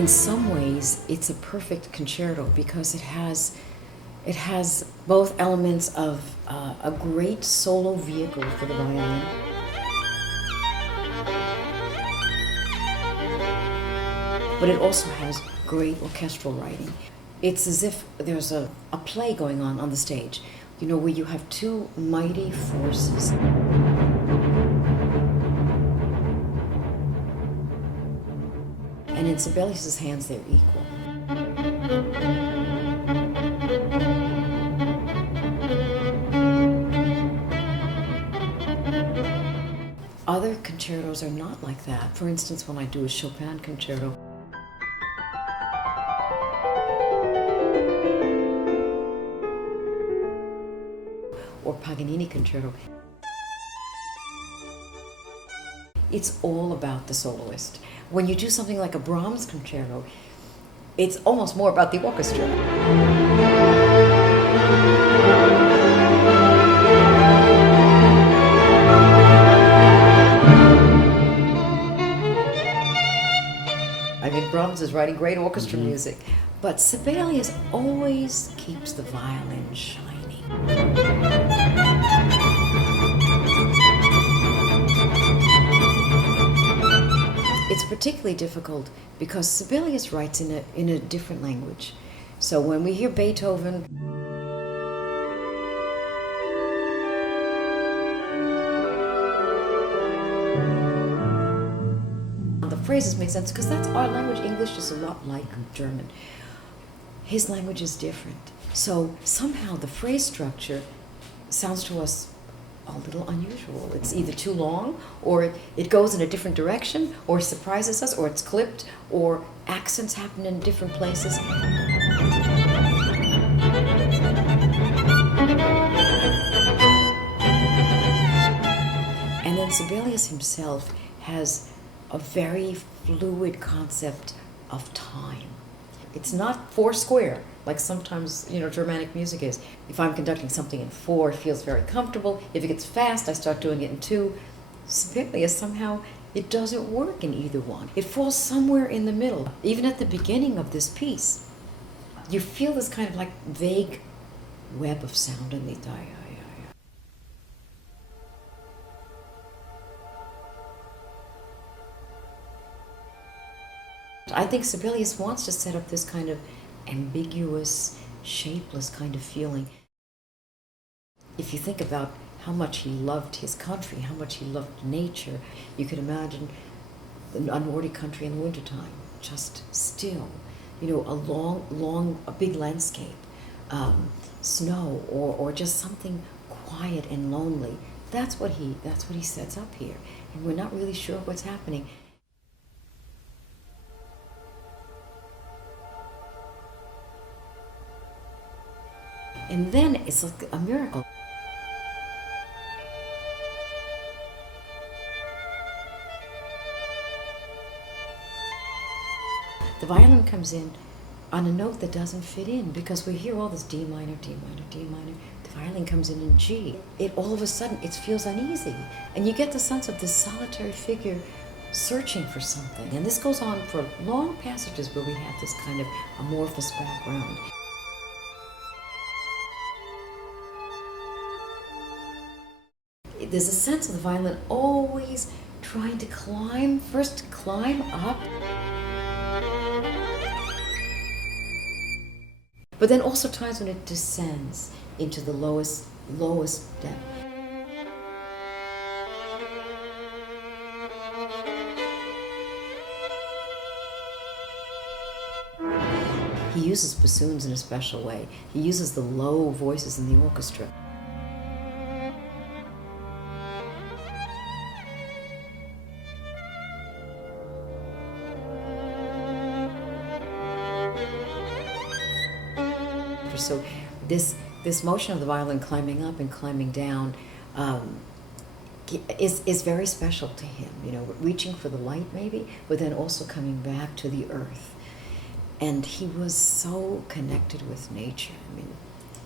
in some ways, it's a perfect concerto because it has both elements of a great solo vehicle for the violin, but it also has great orchestral writing. It's as if there's a play going on the stage, you know, where you have two mighty forces. And in Sibelius's hands, they're equal. Other concertos are not like that. For instance, when I do a Chopin concerto, or Paganini concerto, it's all about the soloist. When you do something like a Brahms concerto, it's almost more about the orchestra. I mean, Brahms is writing great orchestra music, but Sibelius always keeps the violin shining. It's particularly difficult because Sibelius writes in a different language. So when we hear Beethoven, the phrases make sense because that's our language. English is a lot like German. His language is different. So somehow the phrase structure sounds to us a little unusual. It's either too long, or it goes in a different direction, or surprises us, or it's clipped, or accents happen in different places. And then Sibelius himself has a very fluid concept of time. It's not 4 square, like sometimes, you know, Germanic music is. If I'm conducting something in 4, it feels very comfortable. If it gets fast, I start doing it in 2. Sibelius, somehow, it doesn't work in either one. It falls somewhere in the middle. Even at the beginning of this piece, you feel this kind of like vague web of sound in the I think Sibelius wants to set up this kind of ambiguous, shapeless kind of feeling. If you think about how much he loved his country, how much he loved nature, you could imagine a Nordic country in the wintertime, just still, you know, a big landscape, snow, or just something quiet and lonely. That's what he sets up here, and we're not really sure what's happening. And then it's like a miracle. The violin comes in on a note that doesn't fit in because we hear all this D minor, D minor, D minor. The violin comes in G. It all of a sudden, it feels uneasy. And you get the sense of this solitary figure searching for something. And this goes on for long passages where we have this kind of amorphous background. There's a sense of the violin always trying to climb up, but then also times when it descends into the lowest depth. He uses bassoons in a special way. He uses the low voices in the orchestra. So this motion of the violin climbing up and climbing down is very special to him, you know, reaching for the light maybe, but then also coming back to the earth. And he was so connected with nature. I mean,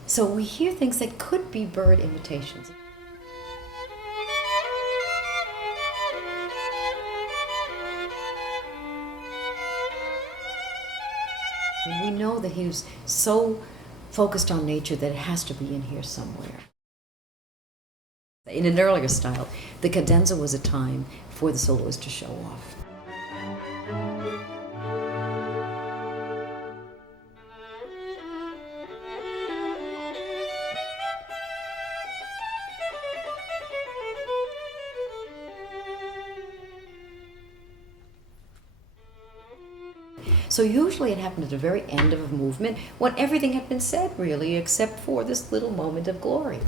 so we hear things that could be bird imitations. know that he was so focused on nature that it has to be in here somewhere. In an earlier style, the cadenza was a time for the soloist to show off. So usually it happened at the very end of a movement when everything had been said, really, except for this little moment of glory.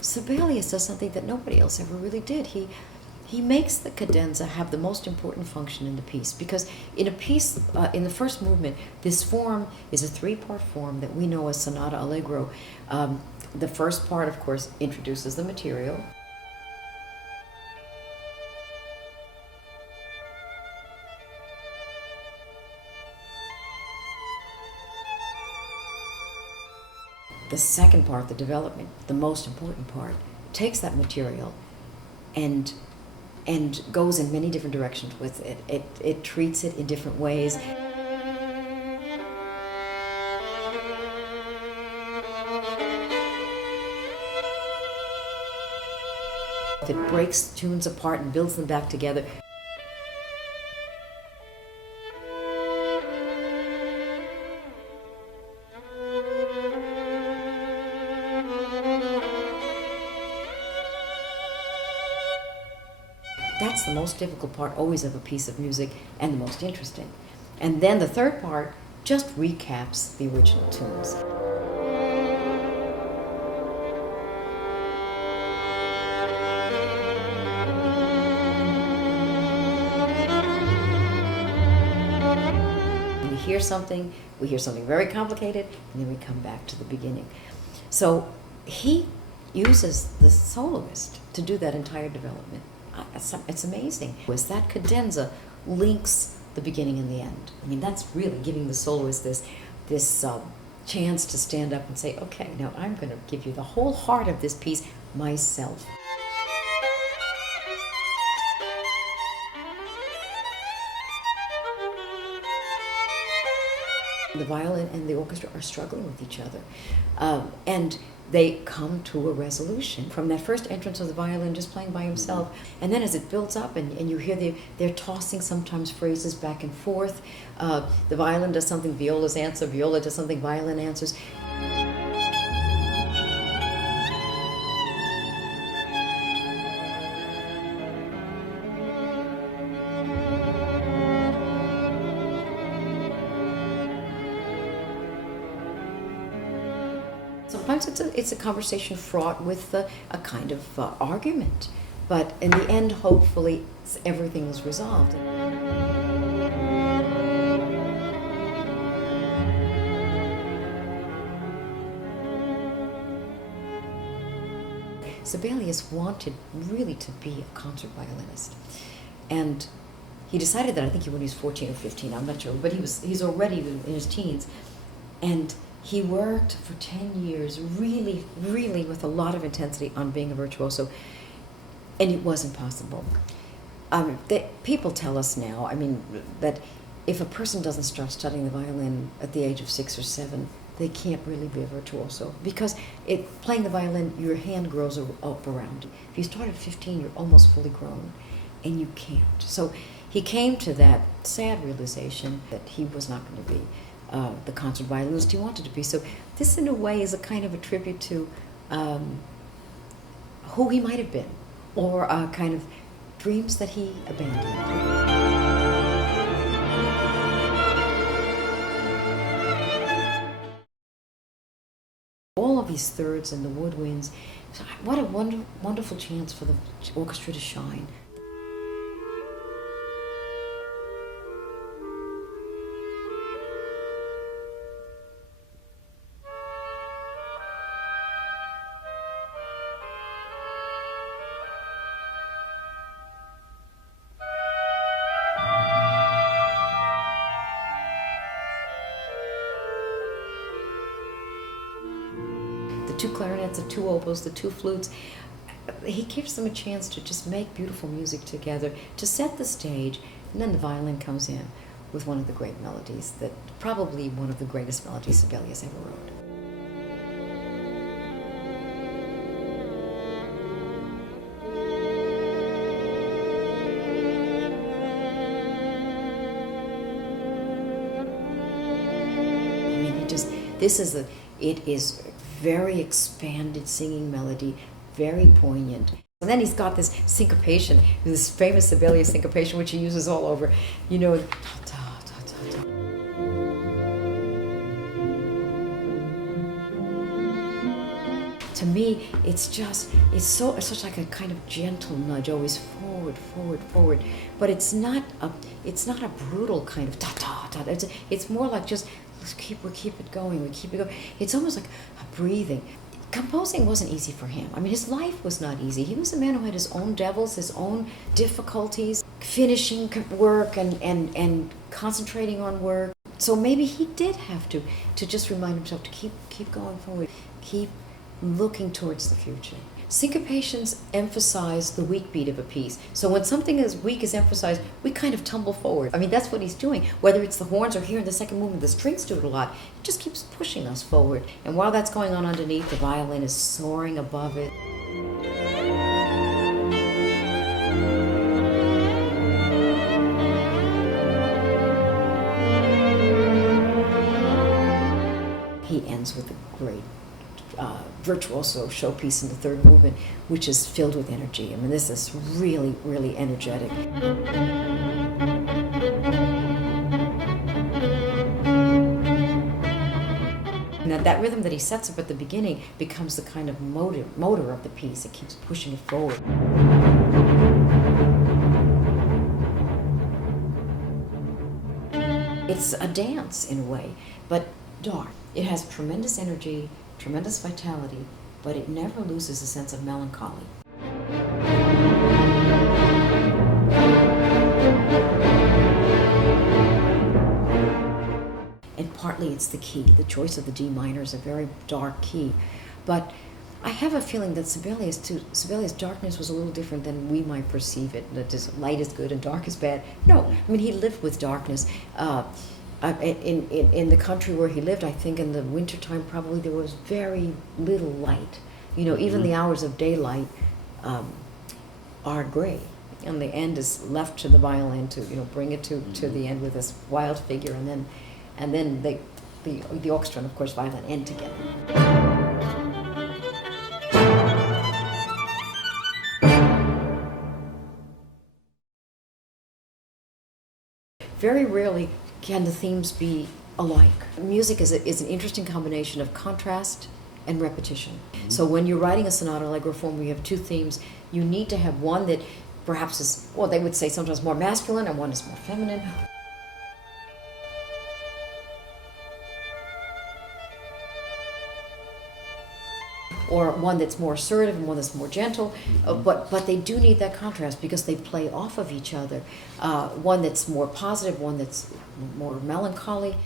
Sibelius does something that nobody else ever really did. He makes the cadenza have the most important function in the piece, because in a piece, in the first movement, this form is a three-part form that we know as sonata allegro. The first part, of course, introduces the material. The second part, the development, the most important part, takes that material and goes in many different directions with it. It treats it in different ways. It breaks tunes apart and builds them back together. That's the most difficult part always of a piece of music, and the most interesting. And then the third part just recaps the original tunes. We hear something very complicated, and then we come back to the beginning. So he uses the soloist to do that entire development. It's amazing. That cadenza links the beginning and the end. I mean, that's really giving the soloist this chance to stand up and say, okay, now I'm going to give you the whole heart of this piece myself. The violin and the orchestra are struggling with each other. And they come to a resolution from that first entrance of the violin just playing by himself. And then as it builds up and you hear they're tossing sometimes phrases back and forth. The violin does something, viola's answer, viola does something, violin answers. Sometimes it's a conversation fraught with a kind of argument, but in the end, hopefully, everything is resolved. Sibelius wanted really to be a concert violinist, and he decided that, I think when he was 14 or 15, I'm not sure, but he's already in his teens, and he worked for 10 years, really, really with a lot of intensity on being a virtuoso, and it wasn't possible. People tell us now, I mean, that if a person doesn't start studying the violin at the age of 6 or 7, they can't really be a virtuoso, because playing the violin, your hand grows up around it. If you start at 15, you're almost fully grown, and you can't. So he came to that sad realization that he was not going to be the concert violinist he wanted to be. So this, in a way, is a kind of a tribute to who he might have been, or kind of dreams that he abandoned. All of these thirds and the woodwinds, what a wonderful chance for the orchestra to shine. The two clarinets, the two oboes, the two flutes. He gives them a chance to just make beautiful music together, to set the stage, and then the violin comes in. with one of the great melodies, that probably one of the greatest melodies Sibelius ever wrote. It is very expanded singing melody, very poignant. And then he's got this syncopation, this famous Sibelius syncopation, which he uses all over, you know, ta-ta-ta-ta-ta. To me, it's such like a kind of gentle nudge, always forward, forward, forward. But it's not a brutal kind of ta-ta-ta. It's more like just, we keep it going. It's almost like a breathing. Composing wasn't easy for him. I mean, his life was not easy. He was a man who had his own devils, his own difficulties, finishing work and concentrating on work. So maybe he did have to just remind himself to keep going forward, keep looking towards the future. Syncopations emphasize the weak beat of a piece. So when something is weak is emphasized, we kind of tumble forward. I mean, that's what he's doing. Whether it's the horns or here in the second movement, the strings do it a lot. It just keeps pushing us forward. And while that's going on underneath, the violin is soaring above it. He ends with a great virtuoso showpiece in the third movement, which is filled with energy. I mean, this is really, really energetic. Now, that rhythm that he sets up at the beginning becomes the kind of motor of the piece. It keeps pushing it forward. It's a dance in a way, but dark. It has tremendous energy, tremendous vitality, but it never loses a sense of melancholy. And partly it's the key. The choice of the D minor is a very dark key. But I have a feeling that Sibelius' darkness was a little different than we might perceive it, that light is good and dark is bad. No, I mean, he lived with darkness. In the country where he lived, I think in the wintertime probably there was very little light. You know, even the hours of daylight are gray. And the end is left to the violin to, bring it to the end with this wild figure, and then the orchestra and of course violin end together. Very rarely can the themes be alike. Music is an interesting combination of contrast and repetition. Mm-hmm. So when you're writing a sonata allegro form where you have two themes, you need to have one that perhaps is, well, they would say sometimes more masculine and one is more feminine. Or one that's more assertive and one that's more gentle, but they do need that contrast because they play off of each other. One that's more positive, one that's more melancholy.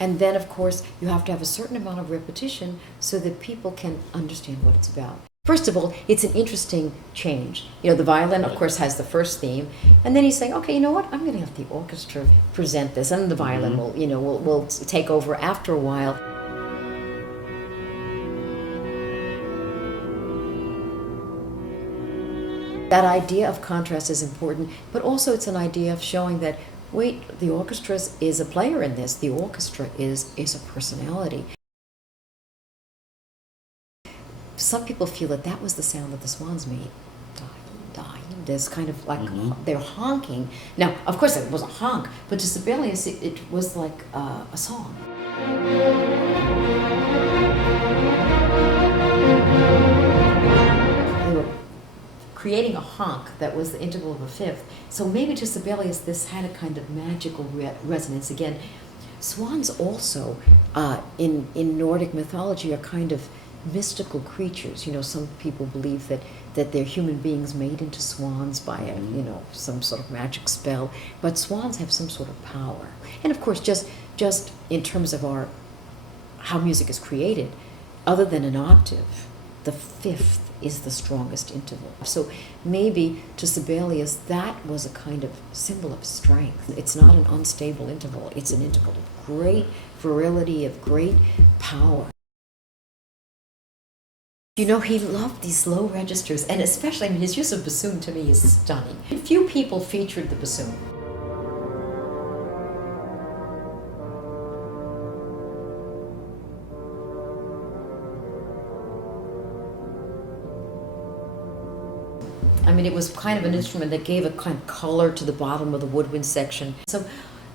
And then, of course, you have to have a certain amount of repetition so that people can understand what it's about. First of all, it's an interesting change. The violin, of course, has the first theme, and then he's saying, okay, you know what? I'm going to have the orchestra present this, and the violin will take over after a while. That idea of contrast is important, but also it's an idea of showing that, wait, the orchestra is a player in this. The orchestra is a personality. Some people feel that was the sound that the swans made. Die. There's kind of like, they're honking. Now, of course, it was a honk, but to Sibelius, it was like a song. They were creating a honk that was the interval of a fifth. So maybe to Sibelius, this had a kind of magical resonance. Again, swans also, in Nordic mythology, are kind of mystical creatures. Some people believe that they're human beings made into swans by some sort of magic spell, but swans have some sort of power. And of course, just in terms of how music is created, other than an octave, the fifth is the strongest interval. So maybe to Sibelius that was a kind of symbol of strength. It's not an unstable interval, it's an interval of great virility, of great power. You know, he loved these low registers, and especially, I mean, his use of bassoon to me is stunning. Few people featured the bassoon. I mean, it was kind of an instrument that gave a kind of color to the bottom of the woodwind section. So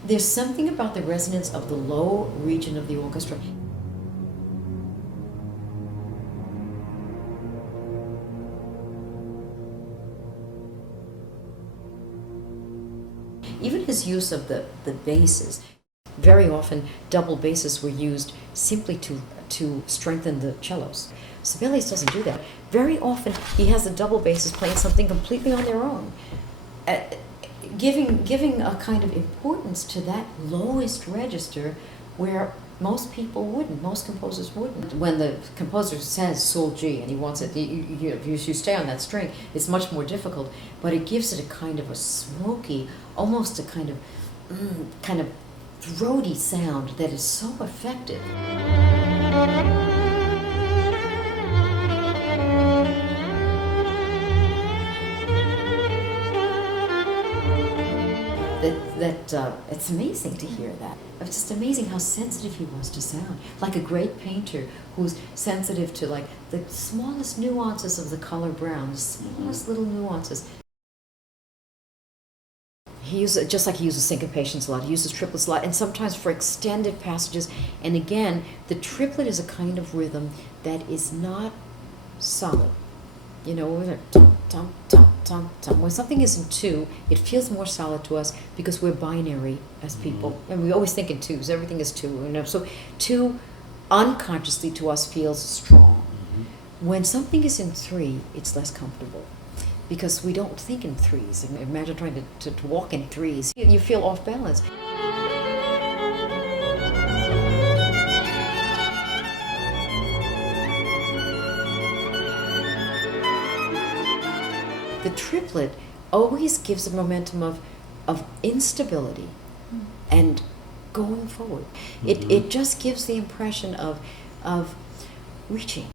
there's something about the resonance of the low region of the orchestra. Even his use of the basses, very often double basses were used simply to strengthen the cellos. Sibelius doesn't do that. Very often he has the double basses playing something completely on their own, giving a kind of importance to that lowest register where most people wouldn't, most composers wouldn't. When the composer says Sol G and he wants it, you stay on that string, it's much more difficult, but it gives it a kind of a smoky, almost a kind of throaty sound that is so effective. It's amazing to hear that. It's just amazing how sensitive he was to sound. Like a great painter who's sensitive to like the smallest nuances of the color brown, the smallest little nuances. He uses, just like he uses syncopations a lot, he uses triplets a lot, and sometimes for extended passages. And again, the triplet is a kind of rhythm that is not solid. You know, we're like tum, tum, tum, tum, tum. When something is in two, it feels more solid to us because we're binary as people. And we always think in twos, everything is two. You know? So two unconsciously to us feels strong. When something is in three, it's less comfortable because we don't think in threes. Imagine trying to walk in threes. You feel off balance. The triplet always gives a momentum of instability and going forward. It just gives the impression of reaching.